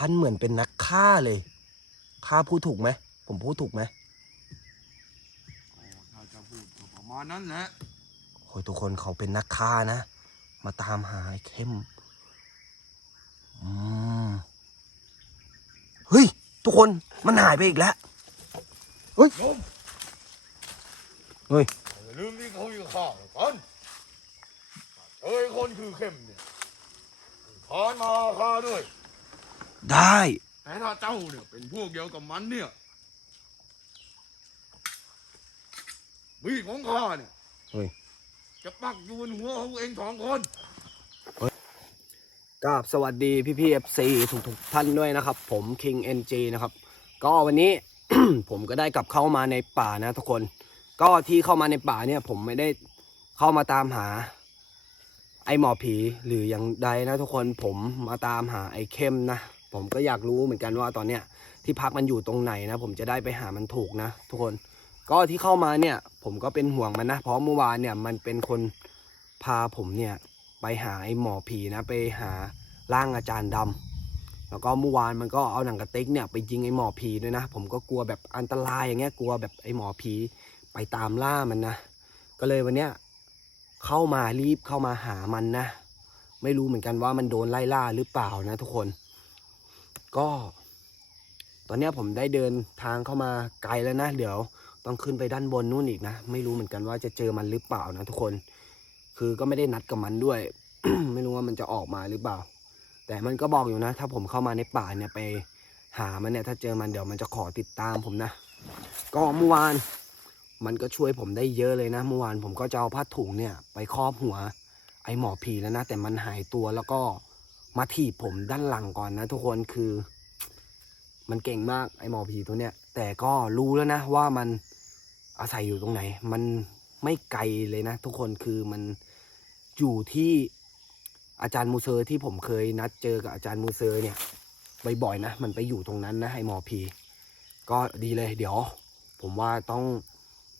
ท่านเหมือนเป็นนักฆ่าเลยข้าพูดถูกไหม ผมพูดถูกไหมอ๋อถ้าจะพูดก็ประมาณนั้นแหละโอ้ยทุกคนเขาเป็นนักฆ่านะ มาตามหาไอ้เข้มอืมเฮ้ย ทุกคนมันหายไปอีกแล้วลมเฮ้ย อย่าลืมที่เขาอยู่ข้างกันเอ้ยคนคือเข้มเนี่ยพานมาข้าด้วย ได้ แต่ถ้าเจ้าเนี่ยเป็นพวกเดียวกับมันเนี่ยมีดของข้าเนี่ยเฮ้ย จะปักอยู่บนหัวของเองสองคนกราบสวัสดีพี่พี่เอฟซีทุกทุกๆท่านด้วยนะครับ ผม King NG นะครับ ก็วันนี้ ผมก็ได้กลับเข้ามาในป่านะทุกคน ก็ที่เข้ามาในป่าเนี่ย ผมไม่ได้เข้ามาตามหา ไอหมอผีหรืออย่างใดนะทุกคนผมมาตามหาไอเข้มนะ ผมก็อยากรู้เหมือนกันว่าตอนเนี้ยที่พักมันอยู่ตรงไหนนะ ผมจะได้ไปหามันถูกนะ ทุกคนก็ที่เข้ามาเนี่ย ผมก็เป็นห่วงมันนะเพราะเมื่อวานเนี่ยมันเป็นคนพาผมเนี่ยไปหาไอหมอผีนะ ไปหาร่างอาจารย์ดำแล้วก็เมื่อวานมันก็เอาหนังกระติกเนี่ยไปยิงไอ้หมอผีด้วยนะ ผมก็กลัวแบบอันตรายอย่างเงี้ยกลัวแบบไอ้หมอผีไปตามล่ามันนะ ก็เลยวันเนี้ยเข้ามารีบเข้ามาหามันนะ ไม่รู้เหมือนกันว่ามันโดนไล่ล่าหรือเปล่านะทุกคน ก็ ตอนนี้ผมได้เดินทางเข้ามาไกลแล้วนะ เดี๋ยวต้องขึ้นไปด้านบนนู่นอีกนะ ไม่รู้เหมือนกันว่าจะเจอมันหรือเปล่านะทุกคน คือก็ไม่ได้นัดกับมันด้วย ไม่รู้ว่ามันจะออกมาหรือเปล่า แต่มันก็บอกอยู่นะ ถ้าผมเข้ามาในป่าเนี่ยไปหามันเนี่ย ถ้าเจอมันเดี๋ยวมันจะขอติดตามผมนะ ก็เมื่อวานมันก็ช่วยผมได้เยอะเลยนะเมื่อวานผมก็จะเอาผ้าถุงเนี่ย ไปครอบหัว ไอหมอผีแล้วนะ แต่มันหายตัวแล้วก็ มาถีบผมด้านหลังก่อนนะทุกคนคือ มันเก่งมากไอหมอผีตัวเนี้ย แต่ก็รู้แล้วนะว่ามันอาศัยอยู่ตรงไหน มันไม่ไกลเลยนะ ทุกคนคือมันอยู่ที่อาจารย์มูเซอร์ที่ผมเคยนัดเจอกับอาจารย์มูเซอร์เนี่ยบ่อยๆนะ มันไปอยู่ตรงนั้นนะไอหมอผีก็ดีเลยเดี๋ยว ผมว่าต้อง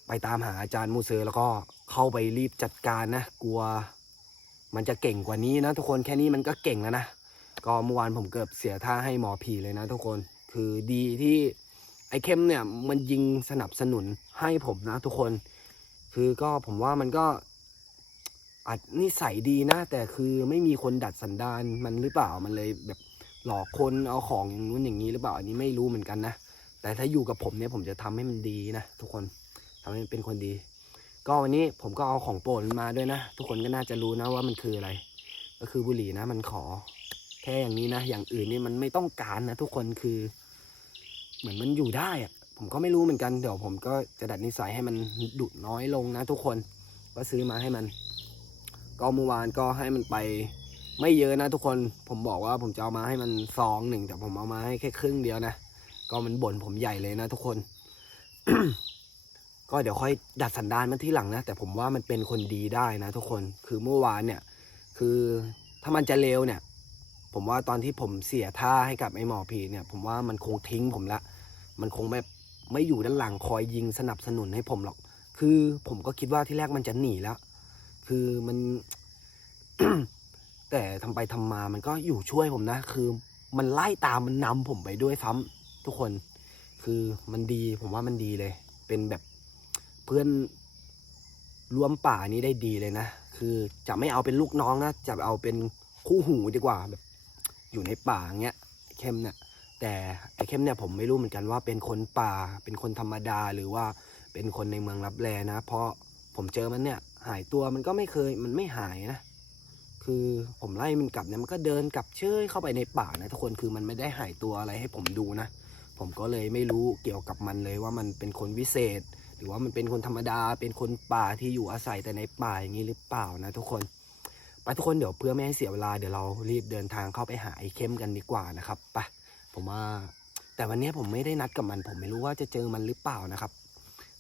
ไปตามหาอาจารย์มูเซอร์แล้วก็เข้าไปรีบจัดการนะ กลัว มันจะเก่งกว่านี้นะทุกคนแค่นี้มันก็เก่งแล้วนะ ก็เมื่อวานผมเกือบเสียท่าให้หมอผีเลยนะทุกคนคือดีที่ไอ้เข้มเนี่ยมันยิงสนับสนุนให้ผมนะทุกคน คือก็ผมว่ามันก็อาจนิสัยดีนะ แต่คือไม่มีคนดัดสันดานมันหรือเปล่ามันเลยแบบหลอกคนเอาของอย่างนู้นอย่างนี้หรือเปล่าอันนี้ไม่รู้เหมือนกันนะแต่ถ้าอยู่กับผมเนี่ยผมจะทำให้มันดีนะทุกคนทำให้มันเป็นคนดี ก็วันนี้ผมก็เอาของโปรดมันมาด้วยนะ ทุกคนก็น่าจะรู้นะว่ามันคืออะไร ก็คือบุหรี่นะ มันขอ แค่อย่างนี้นะ อย่างอื่นนี่มันไม่ต้องการนะทุกคนคือ เหมือนมันอยู่ได้อะผมก็ไม่รู้เหมือนกันเดี๋ยวผมก็จะดัดนิสัยให้มันดุน้อยลงนะ ทุกคนก็ซื้อมาให้มัน ก็เมื่อวานก็ให้มันไป ไม่เยอะนะ ทุกคนผมบอกว่าผมจะเอามาให้มันซองหนึ่งแต่ผมเอามาให้แค่ครึ่งเดียวนะก็มันบ่นผมใหญ่เลยนะ ทุกคน ก็เดี๋ยวค่อยดัดสันดานมันที่หลังนะ แต่ผมว่ามันเป็นคนดีได้นะ ทุกคนคือเมื่อวานเนี่ย คือถ้ามันจะเลวเนี่ย ผมว่าตอนที่ผมเสียท่าให้กับไอ้หมอผีเนี่ย ผมว่ามันคงทิ้งผมละ มันคงแบบไม่อยู่ด้านหลังคอยยิงสนับสนุนให้ผมหรอก คือผมก็คิดว่าที่แรกมันจะหนีแล้ว คือมัน แต่ทำไปทำมามันก็อยู่ช่วยผมนะ คือมันไล่ตามมันนำผมไปด้วยซ้ำทุกคน คือมันดีผมว่ามันดีเลย เป็นแบบ เพื่อนร่วมป่านี้ได้ดีเลยนะ คือจะไม่เอาเป็นลูกน้องนะ จะเอาเป็นคู่หูดีกว่าแบบ อยู่ในป่าเงี้ยเข้มเนี่ยแต่ไอ้เข้มเนี่ยผมไม่รู้เหมือนกันว่าเป็นคนป่า เป็นคนธรรมดาหรือว่าเป็นคนในเมืองรับแลนะ เพราะผมเจอมันเนี่ย หายตัวมันก็ไม่เคยมันไม่หายนะ คือผมไล่มันกลับเนี่ยมันก็เดินกลับเชยเข้าไปในป่านะทุกคนคือมันไม่ได้หายตัวอะไรให้ผมดูนะ ผมก็เลยไม่รู้เกี่ยวกับมันเลยว่ามันเป็นคนวิเศษ หรือว่ามันเป็นคนธรรมดาเป็นคนป่าที่อยู่อาศัยแต่ในป่าอย่างนี้หรือเปล่านะทุกคนไปทุกคนเดี๋ยวเพื่อไม่ให้เสียเวลาเดี๋ยวเรารีบเดินทางเข้าไปหาไอ้เข้มกันดีกว่านะครับไปผมว่าแต่วันนี้ผมไม่ได้นัดกับมัน ผมไม่รู้ว่าจะเจอมันหรือเปล่านะครับ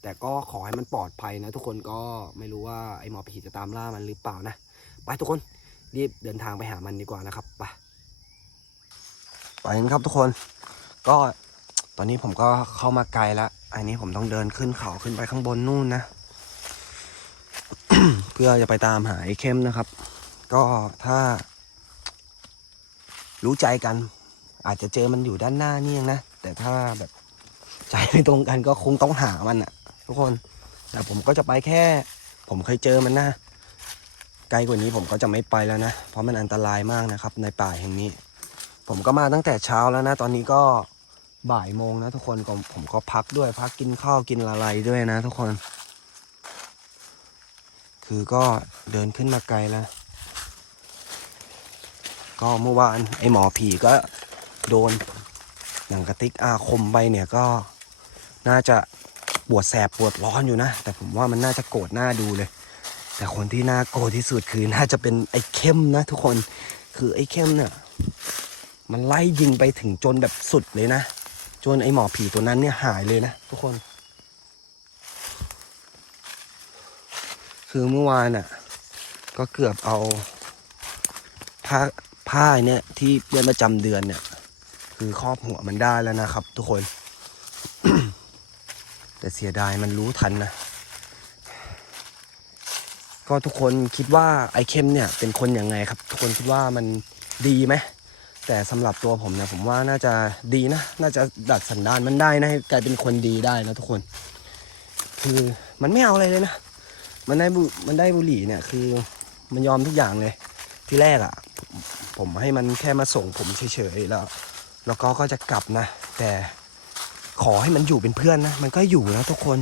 แต่ก็ขอให้มันปลอดภัยนะ ทุกคนก็ไม่รู้ว่าไอ้หมอผีจะตามล่ามันหรือเปล่านะไปทุกคนรีบเดินทางไปหามันดีกว่านะครับไปไปกันครับทุกคน ก็ตอนนี้ผมก็เข้ามาไกลแล้ว อันนี้ผมต้องเดินขึ้นเขาขึ้นไปข้างบนนู่นนะ เพื่อจะไปตามหาไอ้เข้มนะครับ ก็ถ้า รู้ใจกัน อาจจะเจอมันอยู่ด้านหน้านี่เองนะ แต่ถ้าแบบใจไม่ตรงกันก็คงต้องหามันอะทุกคน แต่ผมก็จะไปแค่ ผมเคยเจอมันนะไกลกว่านี้ผมก็จะไม่ไปแล้วนะ เพราะมันอันตรายมากนะครับ ในป่าแห่งนี้ ผมก็มาตั้งแต่เช้าแล้วนะ ตอนนี้ก็ บ่ายโมงนะทุกคนก็ผมก็พักด้วยพักกินข้าวกินอะไรด้วยนะทุกคน คือก็เดินขึ้นมาไกลแล้ว ก็เมื่อวานไอหมอผีก็โดนหนังกระติกอาคมไปเนี่ยก็น่าจะปวดแสบปวดร้อนอยู่นะ แต่ผมว่ามันน่าจะโกรธหน้าดูเลย แต่คนที่น่าโกรธที่สุดคือน่าจะเป็นไอ้เข้มนะ ทุกคนคือไอ้เข้มเนี่ยมันไล่ยิงไปถึงจนแบบสุดเลยนะ จนไอ้หมอผีตัวนั้นเนี่ยหายเลยนะทุกคน คือเมื่อวานอะ ก็เกือบเอาผ้าผ้าเนี่ยที่เพื่อนประจำเดือนเนี่ย คือครอบหัวมันได้แล้วนะครับ ทุกคน แต่เสียดายมันรู้ทันนะก็ทุกคนคิดว่าไอเข้มเนี่ยเป็นคนยังไงครับ ทุกคนคิดว่ามันดีไหม แต่สำหรับตัวผมเนี่ยผมว่าน่าจะดีนะ น่าจะดัดสันดานมันได้นะให้กลายเป็นคนดีได้นะทุกคน คือมันไม่เอาอะไรเลยนะ มันได้บุมันได้บุหรี่เนี่ยคือมันยอมทุกอย่างเลย ที่แรกอะ่ะ ผมให้มันแค่มาส่งผมเฉยๆแล้ว แล้วก็ก็จะกลับนะ แต่ขอให้มันอยู่เป็นเพื่อนนะ มันก็อยู่นะทุกคน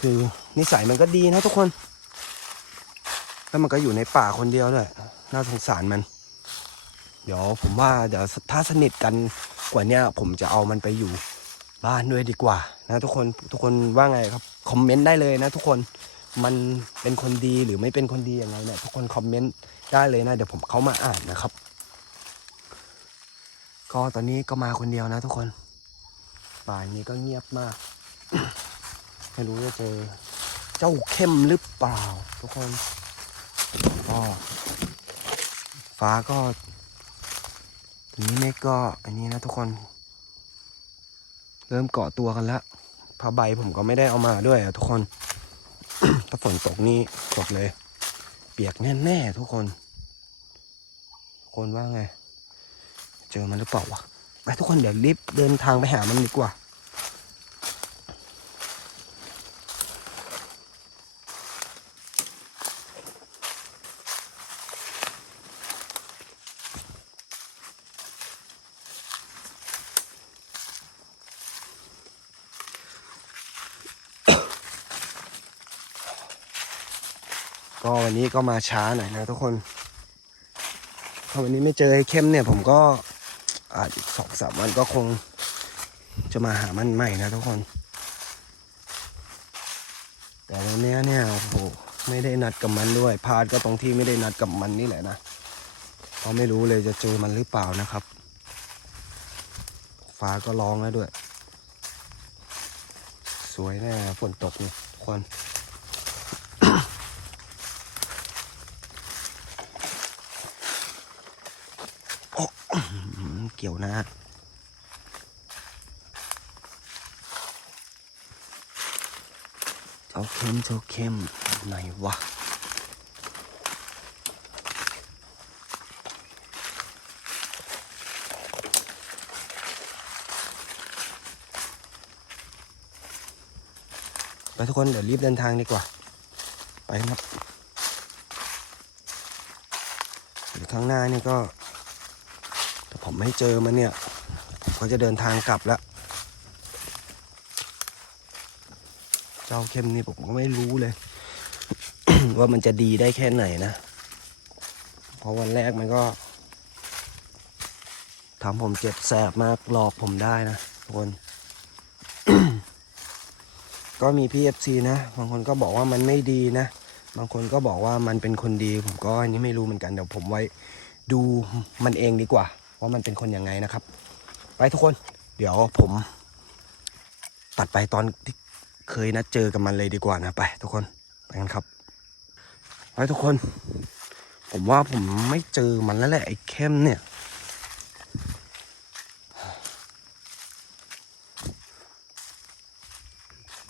คือนิสัยมันก็ดีนะทุกคน แล้วมันก็อยู่ในป่าคนเดียวด้วยน่าสงสารมัน เดี๋ยวผมว่าเดี๋ยวถ้าสนิทกันกว่าเนี้ยผมจะเอามันไปอยู่บ้านด้วยดีกว่า นะทุกคนทุกคนว่าไงครับคอมเมนต์ได้เลยนะ ทุกคนมันเป็นคนดีหรือไม่เป็นคนดียังไงเนี่ยทุกคนคอมเมนต์ได้เลยนะ เดี๋ยวผมเข้ามาอ่านนะครับ ก็ตอนนี้ก็มาคนเดียวนะ ทุกคนป่านี้ก็เงียบมากไม่รู้จะเจอเจ้าเข้มหรือเปล่า ทุกคนก็ฟ้าก็ นี้เมฆก็อันนี้นะทุกคน เริ่มเกาะตัวกันแล้วผ้าใบผมก็ไม่ได้เอามาด้วยอะทุกคน ถ้าฝนตกนี่ตกเลย เปียกแน่ๆทุกคนทุกคนว่าไง เจอมันหรือเปล่าวะไปทุกคนเดี๋ยวรีบเดินทางไปหามันดีกว่า ก็วั นนี้ก็มาช้าหน่อยนะทุกคนถ้าวันนี้ไม่เจอไอ้เข้มเนี่ย ผมก็อาจสองสามวันก็คงจะมาหามันใหม่นะทุกคน แต่วันนี้เนี่ยโอ้โหไม่ได้นัดกับมันด้วยพลาดก็ตรงที่ไม่ได้นัดกับมันนี่แหละนะเพราะไม่รู้เลยจะเจอมันหรือเปล่านะครับ ฟ้าก็ร้องแล้วด้วย สวยแน่ฝนตกเนี่ยทุกคน อืม เกี่ยวนะเจ้าเข้มเจ้าเข้มไหนวะไปทุกคนเดี๋ยวรีบเดินทางดีกว่า ไปครับข้างหน้านี่ก็ ผมไม่เจอมันเนี่ยผมก็จะเดินทางกลับแล้วเจ้าเข้มนี่ผมก็ไม่รู้เลย ว่ามันจะดีได้แค่ไหนนะเพราะวันแรกมันก็ทำผมเจ็บแสบมากหลอกผมได้นะทุกคน ก็มีพี่เอฟซีนะ บางคนก็บอกว่ามันไม่ดีนะ บางคนก็บอกว่ามันเป็นคนดี ผมก็อันนี้ไม่รู้เหมือนกัน เดี๋ยวผมไว้ดูมันเองดีกว่า ว่ามันเป็นคนยังไงนะครับ ไปทุกคน เดี๋ยวผม ตัดไปตอนที่เคยนัดเจอกับมันเลยดีกว่านะไป ทุกคนไปกันครับไปทุกคน ผมว่าผมไม่เจอมันแล้วแหละไอ้เข้มเนี่ย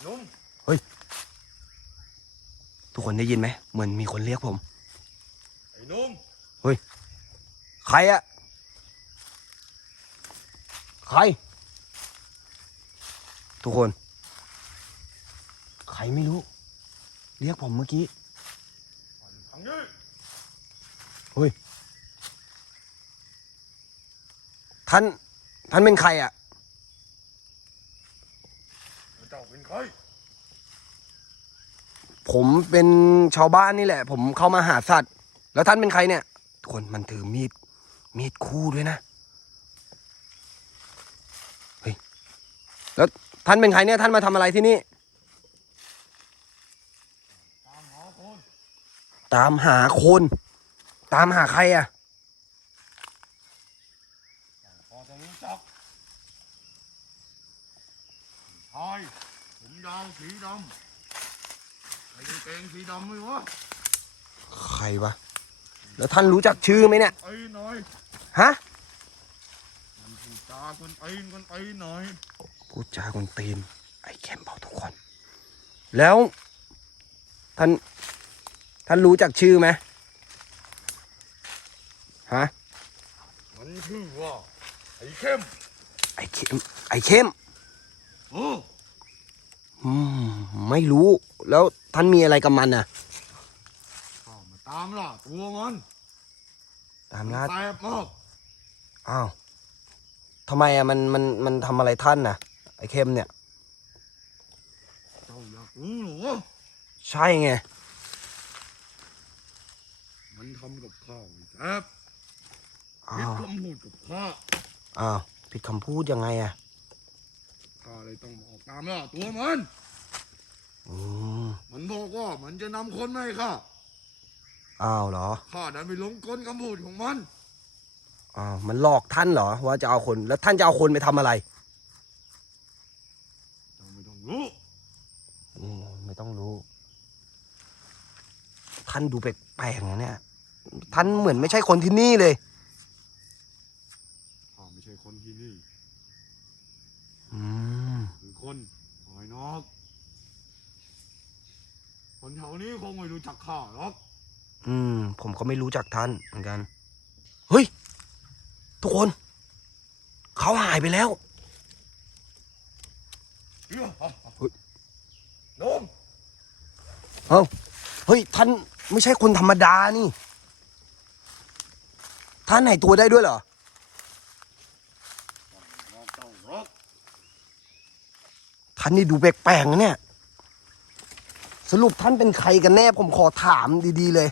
นุ่มทุกคนได้ยินไหมเหมือนมีคนเรียกผมไอ้นุ่มใครอะ ใคร ทุกคน ใครไม่รู้ เรียกผมเมื่อกี้ทางนี้ท่าน ท่านเป็นใครอะเจ้าเป็นใคร ผมเป็นชาวบ้านนี่แหละ ผมเข้ามาหาสัตว์ แล้วท่านเป็นใครเนี่ย ทุกคนมันถือมีด มีดคู่ด้วยนะ เฮ้ย แล้วท่านเป็นใครเนี่ยท่านมาทำอะไรที่นี่ ตามหาคน ตามหาคนตามหาใครอะ พอจะรู้จักชายผมยาวสีดำไอ้กางเกงสีดำไหมวะใครวะ แล้วท่านรู้จักชื่อไหมเนี่ย ไอ้หน่อยฮะ มันพูดจาคนไอ้คนไอ้หน่อย พูดจาคนตีน ไอ้เข้มเบาทุกคน แล้ว ท่าน ท่านรู้จักชื่อไหมฮะมันชื่อว่าไอ้เข้ม ไอ้เข้ม ไอ้เข้มโอ้อืมไม่รู้ แล้วท่านมีอะไรกับมันน่ะข้ามาตามล่าตัวมันตามล่าแสบมากอ้าวทำไมอะมันมันมันทำอะไรท่านน่ะ ไอ้เข้มเนี่ย เจ้าอยากรู้เหรอใช่ไง มันทำกับข้าวไอ้แสบอ้าคิดวคำพูดกับข้าอ้าว ผิดคำพูดยังไงอะข้าเลยต้องออกตามล่าตัวมัน อืมมันบอกว่ามันจะนำคนมาให้ข้าอ้าวเหรอ ข้าดันไปหลงกลคำพูดของมัน อ้าว มันหลอกท่านเหรอ ว่าจะเอาคน แล้วท่านจะเอาคนไปทำอะไรเจ้าไม่ต้อง รู้อืมไม่ต้องรู้ ท่านดูแปลกๆนะเนี่ย ท่านเหมือนไม่ใช่คนที่นี่เลยข้าไม่ใช่คนที่นี่ อืมคือคนหอยนอก คนแถวนี้คงไม่รู้จักข้าหรอก อืม ผมก็ไม่รู้จักท่านเหมือนกัน เฮ้ย ทุกคน เขาหายไปแล้ว เฮ้ยเฮ้ยโนมเฮ้ย ท่านไม่ใช่คนธรรมดานี่ ท่านหายตัวได้ด้วยเหรอรอกเจ้ารอกท่านนี่ดูแปลกๆนะเนี่ย สรุปท่านเป็นใครกันแน่ผมขอถามดีๆเลย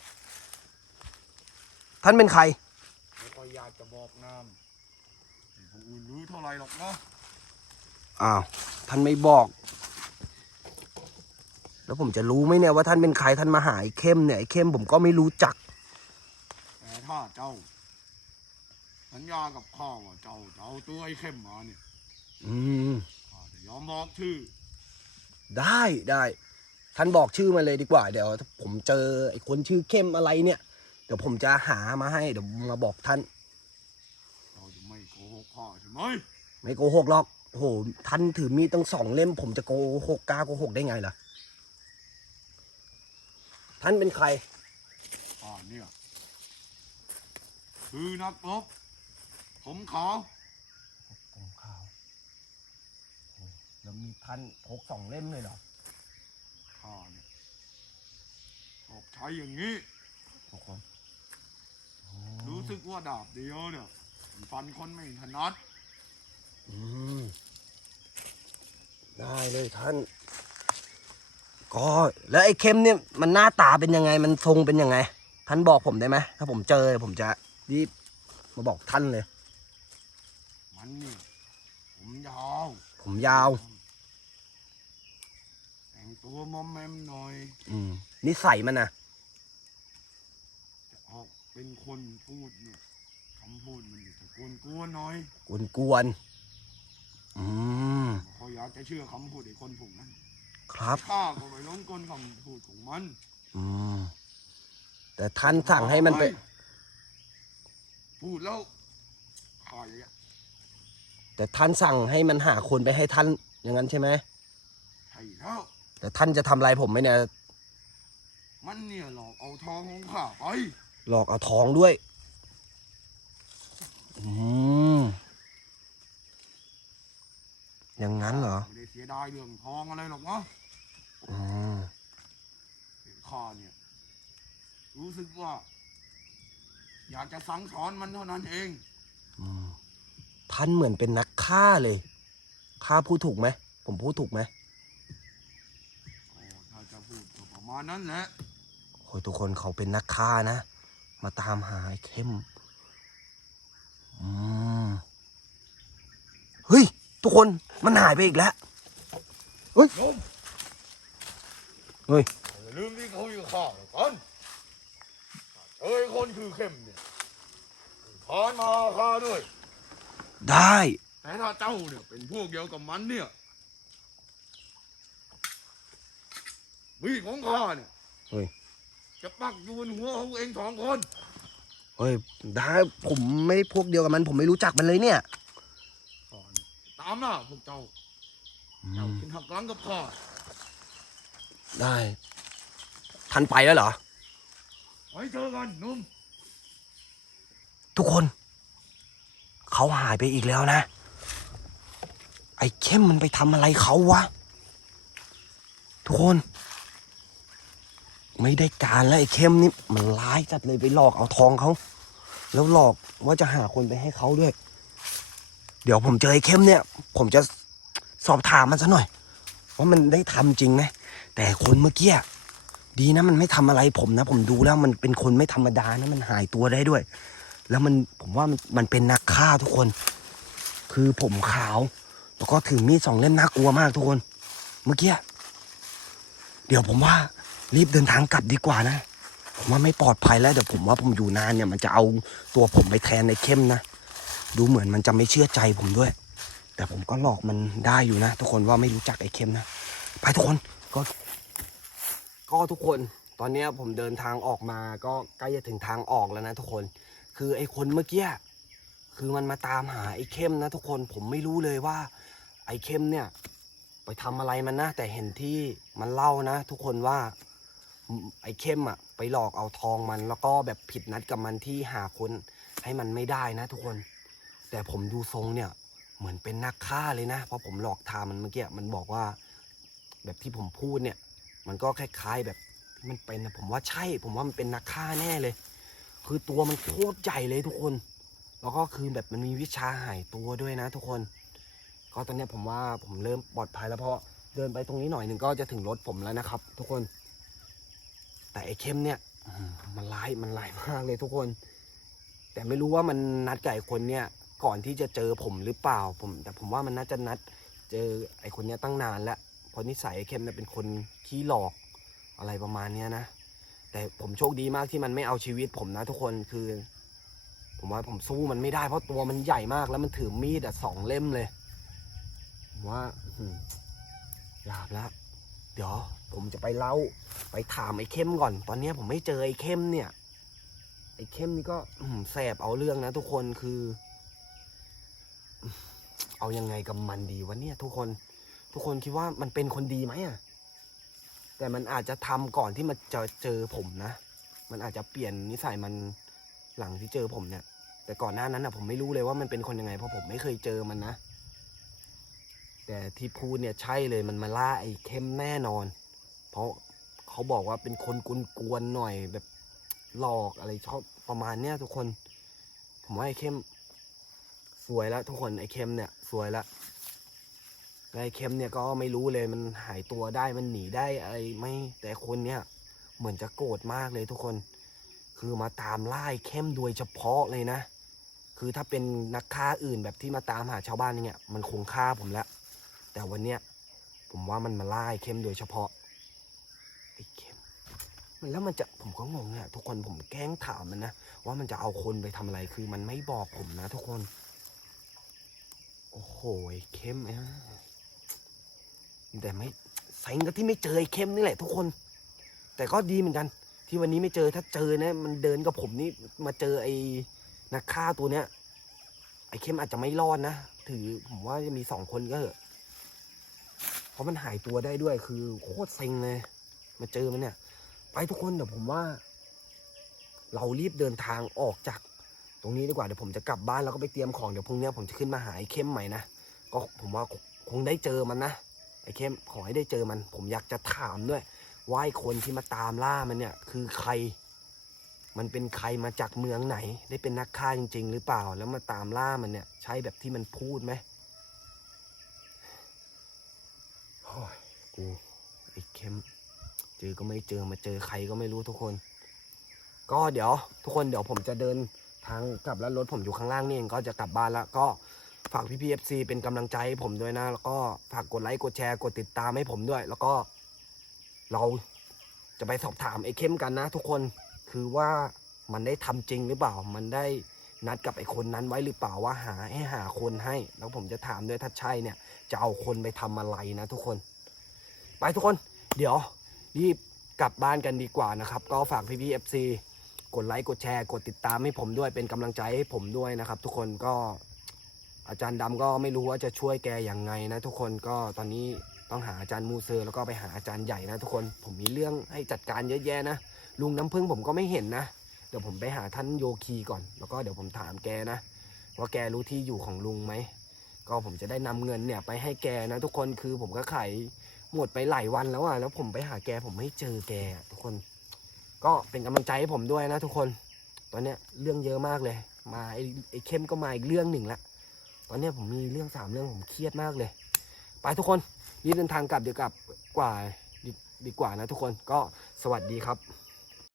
ท่านเป็นใครไม่ค่อยอยากจะบอกนามให้ผู้อื่นรู้เท่าไรหรอกนะ อ้าวท่านไม่บอก แล้วผมจะรู้ไหมเนี่ยว่าท่านเป็นใครท่านมาหาไอ้เข้มเนี่ยไอ้เข้มผมก็ไม่รู้จักแต่ถ้าเจ้า สัญญากับข้าว่าเจ้าจะเอาตัวไอ้เข้มมาเนี่ยอืมข้าจะยอมบอกชื่อ ได้ได้ ท่านบอกชื่อมาเลยดีกว่า เดี๋ยวถ้าผมเจอไอ้คนชื่อเข้มอะไรเนี่ย เดี๋ยวผมจะหามาให้เดี๋ยวมาบอกท่าน เราจะไม่โกหกข้าใช่ไหม ไม่โกหกหรอก โอ้โหท่านถือมีดตั้งสองเล่ม ผมจะโกหกกล้าโกหกได้ไงล่ะ ท่านเป็นใครข้าเนี่ยคือนักรบผมขาวผมขาวแล้วมีท่านพกสองเล่มเลยเหรอข้าเนี่ยชอบใช้อย่างนี้ทุกคนรู้สึกว่าดาบเดียวเนี่ยมันฟันคนไม่ถนัด อืม ได้เลยท่าน ก็แล้วไอ้เข้มเนี่ยมันหน้าตาเป็นยังไง มันทรงเป็นยังไง ท่านบอกผมได้ไหมถ้าผมเจอผมจะรีบมาบอกท่านเลย มันเนี่ยผมยาวผมยาว แต่งตัวมอมแมมหน่อยอืมนิสัยมันนะจะออกเป็นคนพูดเนี่ยคำพูดมันอยู่แต่กวนๆหน่อย กวนกวนๆ อืมเขาอยากจะเชื่อคำพูดไอ้คนพวกนั้นครับข้าก็ไปหล้มกลคำพูดของมัน อืมแต่ท่านสั่งให้มันไปพูดแล้วข้าอย่างเงี้ยแต่ท่านสั่งให้มันหาคนไปให้ท่านอย่างนั้นใช่ไหมใช่แล้วแต่ท่านจะทำอะไรผมไหมเนี่ย มันเนี่ยหลอกเอาทองของข้าไปหลอกเอาทองด้วย อืม อย่างนั้นเหรอไม่ได้เสียดายเรื่องทองอะไรหรอกเนาะอืมข้าเนี่ย รู้สึกว่า อยากจะสั่งสอนมันเท่านั้นเองอืมท่านเหมือนเป็นนักฆ่าเลยข้าพูดถูกไหมผมพูดถูกไหมโอ้ถ้าจะพูดก็ประมาณนั้นแหละโอ้ยทุกคนเขาเป็นนักฆ่านะ มาตามหาไอ้เข้มอืมเฮ้ย ทุกคนมันหายไปอีกแล้วโยมเฮ้ยอย่าลืมที่เขาอยู่ข้างกันเอ้ยคนคือเข้มเนี่ยพานมาข้าด้วย ได้แต่ถ้าเจ้าเนี่ยเป็นพวกเดียวกับมันเนี่ยมีดของข้าเนี่ยเฮ้ยจะปักอยู่บนหัวของเองสองคนเฮ้ยได้ผมไม่ได้พวกเดียวกับมัน ผมไม่รู้จักมันเลยเนี่ยข้าเนี่ยตามหน้าพวกเจ้าอืเจ้ามขึ้นหักหลังกับข้าได้ ท่านไปแล้วเหรอ ไว้เจอกันหนุ่ม ทุกคน เขาหายไปอีกแล้วนะ ไอ้เข้มมันไปทำอะไรเขาวะ ทุกคน ไม่ได้การแล้วไอ้เข้มนี่มันร้ายจัดเลยไปหลอกเอาทองเขา แล้วหลอกว่าจะหาคนไปให้เขาด้วย เดี๋ยวผมเจอไอ้เข้มเนี่ย ผมจะสอบถามมันซะหน่อยว่ามันได้ทำจริงไหมแต่คนเมื่อกี้ดีนะ มันไม่ทำอะไรผมนะ ผมดูแล้วมันเป็นคนไม่ธรรมดานะมันหายตัวได้ด้วย แล้วมันผมว่ามันมันเป็นนักฆ่าทุกคน คือผมขาวแล้วก็ถือมีดสองเล่มน่ากลัวมากทุกคน เมื่อกี้เดี๋ยวผมว่ารีบเดินทางกลับดีกว่านะ ผมว่าไม่ปลอดภัยแล้วเดี๋ยวผมว่าผมอยู่นานเนี่ย มันจะเอาตัวผมไปแทนในเข้มนะ ดูเหมือนมันจะไม่เชื่อใจผมด้วย แต่ผมก็หลอกมันได้อยู่นะ ทุกคนว่าไม่รู้จักไอ้เข้มนะ ไปทุกคนก็ก็ทุกคน ตอนนี้ผมเดินทางออกมาก็ใกล้จะถึงทางออกแล้วนะทุกคน คือไอ้คนเมื่อกี้คือมันมาตามหาไอ้เข้มนะ ทุกคนผมไม่รู้เลยว่า ไอ้เข้มเนี่ย ไปทำอะไรมันนะ แต่เห็นที่มันเล่านะ ทุกคนว่าไอ้เข้มอะไปหลอกเอาทองมัน แล้วก็แบบผิดนัดกับมันที่หาคนให้มันไม่ได้นะ ทุกคน แต่ผมดูทรงเนี่ยเหมือนเป็นนักฆ่าเลยนะ เพราะผมหลอกทามมันเมื่อกี้มันบอกว่า แบบที่ผมพูดเนี่ย มันก็คล้ายๆแบบมันเป็นนะผมว่าใช่ ผมว่ามันเป็นนักฆ่าแน่เลย คือตัวมันโคตรใหญ่เลยทุกคน แล้วก็คือแบบมันมีวิชาหายตัวด้วยนะ ทุกคน ก็ตอนเนี้ยผมว่าผมเริ่มปลอดภัยแล้วเพราะเดินไปตรงนี้หน่อยหนึ่งก็จะถึงรถผมแล้วนะครับ ทุกคน แต่ไอ้เข้มเนี่ยมันร้ายมันร้ายมากเลยทุกคน แต่ไม่รู้ว่ามันนัดไอ้คนเนี่ย ก่อนที่จะเจอผมหรือเปล่าผม แต่ผมว่ามันน่าจะนัด เจอไอ้คนเนี้ยตั้งนานแล้วเพราะนิสัยไอ้เข้มเนี่ยเป็นคนขี้หลอกอะไรประมาณเนี้ยนะแต่ผมโชคดีมากที่มันไม่เอาชีวิตผมนะทุกคนคือ ผมว่าผมสู้มันไม่ได้เพราะตัวมันใหญ่มากแล้วมันถือมีดอะสองเล่มเลยผมว่าหืยากแล้วเดี๋ยวผมจะไปเล่าไปถามไอ้เข้มก่อน ตอนเนี้ยผมไม่เจอไอ้เข้มเนี่ย ไอ้เข้มนี่ก็แสบเอาเรื่องนะทุกคนคือ เอายังไงกับมันดีวะเนี่ย ทุกคนทุกคนคิดว่ามันเป็นคนดีไหมอะแต่มันอาจจะทำก่อนที่มันจะเจอผมนะ มันอาจจะเปลี่ยนนิสัยมันหลังที่เจอผมเนี่ย แต่ก่อนหน้านั้นอะผมไม่รู้เลยว่ามันเป็นคนยังไง เพราะผมไม่เคยเจอมันนะ แต่ที่พูดเนี่ยใช่เลยมันมาล่าไอ้เข้มแน่นอน เพราะเขาบอกว่าเป็นคนกวนๆหน่อยแบบหลอกอะไรชอบประมาณเนี้ยทุกคน ผมว่าไอ้เข้ม สวยแล้วทุกคนไอ้เข้มเนี่ยสวยแล้วไอ้เข้มเนี่ยก็ไม่รู้เลยมันหายตัวได้มันหนีได้อะไรไม่แต่คนเนี่ยเหมือนจะโกรธมากเลยทุกคน คือมาตามล่าไอเข้มโดยเฉพาะเลยนะ คือถ้าเป็นนักฆ่าอื่นแบบที่มาตามหาชาวบ้านเนี่ย มันคงฆ่าผมแล้วแต่วันเนี้ยผมว่ามันมาล่าไอเข้มโดยเฉพาะไอ้เข้มมันแล้วมันจะผมก็งงอะทุกคนผมแกล้งถามมันนะว่ามันจะเอาคนไปทำอะไรคือมันไม่บอกผมนะทุกคน โอ้โหไอ้เข้มอะแต่ไม่เซ็งก็ที่ไม่เจอไอ้เข้มนี่แหละทุกคน แต่ก็ดีเหมือนกัน ที่วันนี้ไม่เจอถ้าเจอนะ มันเดินกับผมนี่มาเจอไอ้นักฆ่าตัวเนี้ย ไอ้เข้มอาจจะไม่รอดนะถือผมว่าจะมีสองคนก็เถอะเพราะมันหายตัวได้ด้วยคือโคตรเซ็งเลย มาเจอมันเนี่ย ไปทุกคนเดี๋ยวผมว่า เรารีบเดินทางออกจาก รงนี้ดีกว่าเดี๋ยวผมจะกลับบ้านแล้วก็ไปเตรียมของเดี๋ยวพรุ่งนี้ผมจะขึ้นมาหาไอ้เข้มใหม่นะก็ผมว่าคงได้เจอมันนะไอ้เข้มขอให้ได้เจอมัน ผมอยากจะถามด้วยว่าไอ้คนที่มาตามล่ามันเนี่ย คือใคร มันเป็นใครมาจากเมืองไหน ได้เป็นนักฆ่าจริง ๆ หรือเปล่า แล้วมาตามล่ามันเนี่ย ใช่แบบที่มันพูดไหมโอ้ยกูไอ้เข้มเจอก็ไม่เจอมาเจอใครก็ไม่รู้ทุกคน ก็เดี๋ยว ทุกคนเดี๋ยวผมจะเดิน ทางกลับแล้วรถผมอยู่ข้างล่างนี่เองก็จะกลับบ้านแล้วก็ฝากพี่พีเอฟซีเป็นกำลังใจให้ผมด้วยนะ แล้วก็ฝากกดไลค์กดแชร์กดติดตามให้ผมด้วย แล้วก็เราจะไปสอบถามไอ้เข้มกันนะ ทุกคนคือว่ามันได้ทำจริงหรือเปล่า มันได้นัดกับไอ้คนนั้นไว้หรือเปล่าว่าหาให้หาคนให้ แล้วผมจะถามด้วยถ้าใช่เนี่ย จะเอาคนไปทำอะไรนะ ทุกคน ไปทุกคน เดี๋ยวรีบกลับบ้านกันดีกว่านะครับ ก็ฝากพี่พีเอฟซี กดไลค์กดแชร์ กดติดตามให้ผมด้วยเป็นกำลังใจให้ผมด้วยนะครับ ทุกคนก็อาจารย์ดำก็ไม่รู้ว่าจะช่วยแกอย่างไงนะ ทุกคนก็ตอนนี้ต้องหาอาจารย์มูเซอร์แล้วก็ไปหาอาจารย์ใหญ่นะ ทุกคนผมมีเรื่องให้จัดการเยอะแยะนะลุงน้ำพึ่งผมก็ไม่เห็นนะเดี๋ยวผมไปหาท่านโยคีก่อน แล้วก็เดี๋ยวผมถามแกนะว่าแกรู้ที่อยู่ของลุงไหมก็ผมจะได้นำเงินเนี่ยไปให้แกนะทุกคนคือผมก็ขายหมดไปหลายวันแล้วอะแล้วผมไปหาแกผมไม่เจอแกทุกคน ก็เป็นกำลังใจให้ผมด้วยนะทุกคน ตอนเนี้ยเรื่องเยอะมากเลย มาไอ้ไอ้เข้มก็มาอีกเรื่องหนึ่งละตอนเนี้ยผมมีเรื่องสามเรื่องผมเครียดมากเลย ไปทุกคนรีบเดินทางกลับเดี๋ยวกลับกว่าดีกว่านะทุกคนก็สวัสดีครับ